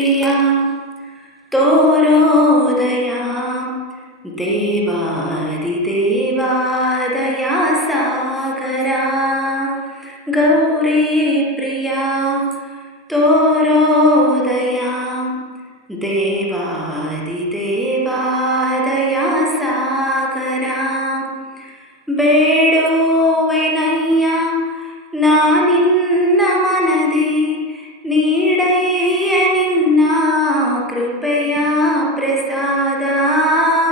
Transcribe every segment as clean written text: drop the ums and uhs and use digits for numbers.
प्रिया तोरोदया देवादिदेवादया सागरा गौरी प्रिया तोरोदया देवादिदेवादया सागरा ಬೇಡುವೆನಯ್ಯ ನಾನಿನ್ನ ಮನದಿ ನೀಡಯ್ಯ ನಿನ್ನ ಕೃಪೆಯ ಪ್ರಸಾದ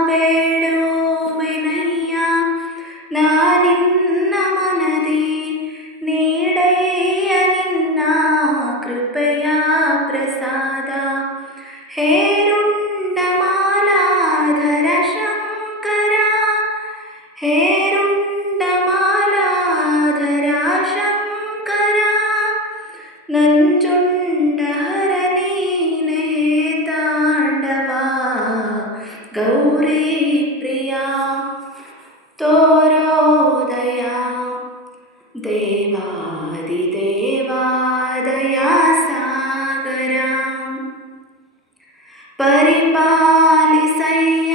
ಬೇಡುವೆನಯ್ಯ ನಾನಿನ್ನ ಮನದಿ ನೀಡಯ್ಯ ನಿನ್ನ ಕೃಪೆಯ ಪ್ರಸಾದ ಹೇರುಂಡಮಾಲಾಧರ ಶಂಕರ ನಂಜುಂಡಹರ ನೀನೇ ತಾಂಡವ ಗೌರಿ ಪ್ರಿಯಾ ತೋರೋದಯ ದೇವಾದಿದೇವಾದಯ ಸಾಗರ ಪರಿಪಾಲಿಸಯ್ಯ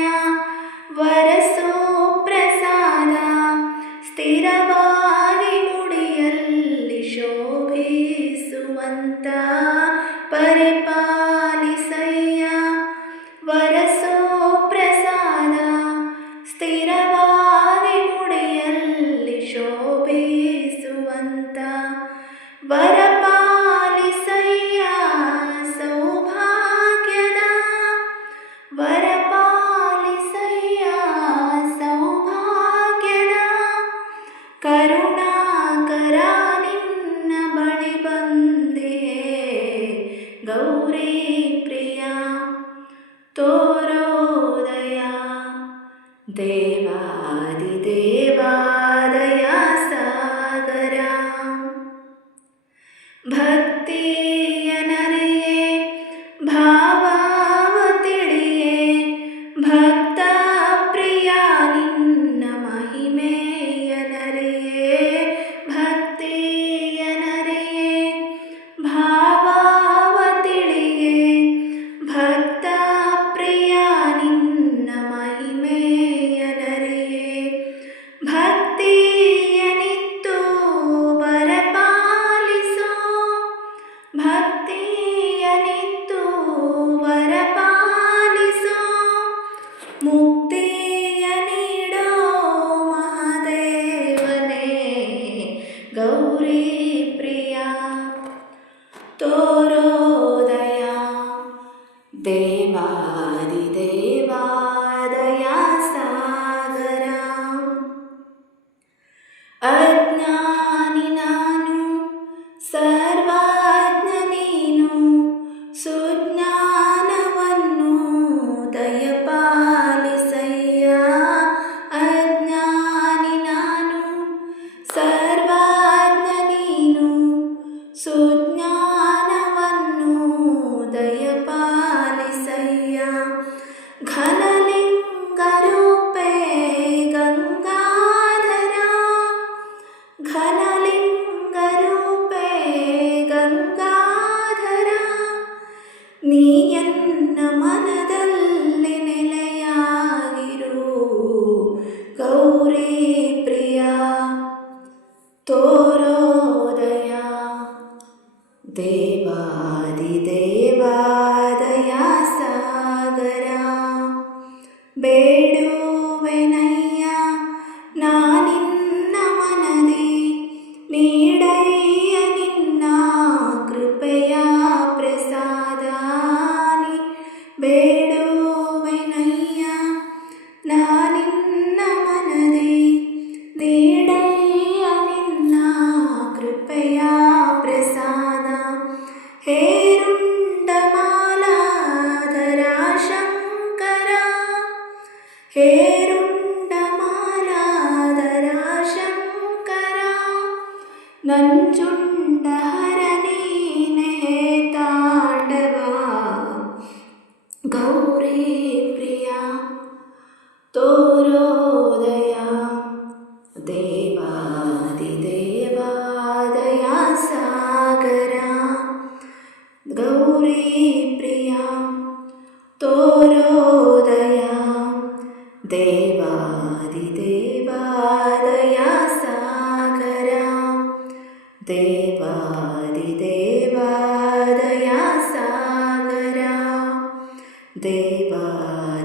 ವರಸೋ ಪ್ರಸಾದ ಸ್ಥಿರವಾಗಿ ಮುಡಿಯಲ್ಲಿ ಶೋಭಿಸುವಂತ ಪರಿಪಾಲಿಸಯ್ಯ ವರಸೋ ಪ್ರಸಾದ ಸ್ಥಿರವಾಗಿ ಮುಡಿಯಲ್ಲಿ ಶೋಭಿಸುವಂತ ವರಪಾಲಿಸಯ್ಯ ಸೌಭಾಗ್ಯದ ವರಪಾಲಿಸಯ್ಯ ಸೌಭಾಗ್ಯದ ಕರುಣಾಕರ ನಿನ್ನ ಬಳಿ ಬಂದೆ ಗೌರಿ ಪ್ರಿಯಾ ತೋರೋದಯ ದೇವಾದಿದೇವಾದಯ ಸಾಗರ ಭಕ್ತಿಯ ನರಿಯೇ ಭಾವ ತಿಳಿಯೇ ಭಕ್ತ ಪ್ರಿಯ ನಿನ್ನ ಮಹಿಮೆಯ ನರಿಯೇ ಭಕ್ತಿಯ ನರಿಯೇ ಭಾವ ತಿಳಿಯೇ ಭಕ್ತ ಪ್ರಿಯ ನಿನ್ನ ಮಹಿಮೆಯ ನರಿಯೇ ಭಕ್ತಿಯನಿತ್ತು ಬರಪಾಲಿಸೋ ಭಕ್ತಿಯನಿತ್ತು ವರಪಾಲಿಸೋ ಮುಕ್ತಿಯ ನೀಡೋ ಮಹಾದೇವನೇ ಗೌರಿ ಪ್ರಿಯಾ ತೋರೋದಯ ದೇವಾದಿದೇವಾದಯ ಸಾಗರ ಅಜ್ಞಾನಿ ನಾನು ಸರ್ವಜ್ಞ ನೀನು ಸುಜ್ಞಾನವನ್ನು ದಯಪಾಲಿಸಯ್ಯ ಅಜ್ಞಾನಿ ನಾನು ಸರ್ವಜ್ಞ ನೀನು ಸುಜ್ಞಾನವನ್ನು ದಯಪಾಲಿಸಯ್ಯ ಘನಲಿಂಗ ರೂಪೇ ಗಂಗಾಧರ ಘನಲಿಂಗ ರೂಪೇ ಗಂಗಾಧರ ನೀಯನ್ನ ಮನದಲ್ಲಿ ನೆಲೆಯಾಗಿರು ಗೌರಿ ಪ್ರಿಯಾ ತೋರೋದಯ ದೇವಾದಿದೇವಾದಯ ಸಾಗರ ಬೇಡುವೆನಯ್ಯ ನಾನಿನ್ನ ಮನದಿ ನೀಡಯ್ಯ ನಿನ್ನ ಕೃಪೆಯ ಪ್ರಸಾದ ಬೇಡುವೆನಯ್ಯ ನಾನಿನ್ನ ಮನದಿ ನೀಡಯ್ಯ ನಿನ್ನ ಕೃಪೆಯ ಪ್ರಸಾದ ಹೇರುಂಡಮಾಲಾಧರ ಶಂಕರ ಗೌರಿ ಪ್ರಿಯ ತೋರೋದಯ ದೇವಾದಿದೇವಾದಯ ಸಾಗರ ದೇವಾದಿದೇವಾದಯ ಸಾಗರ ದೇವಾದಿದೇವಾದಯ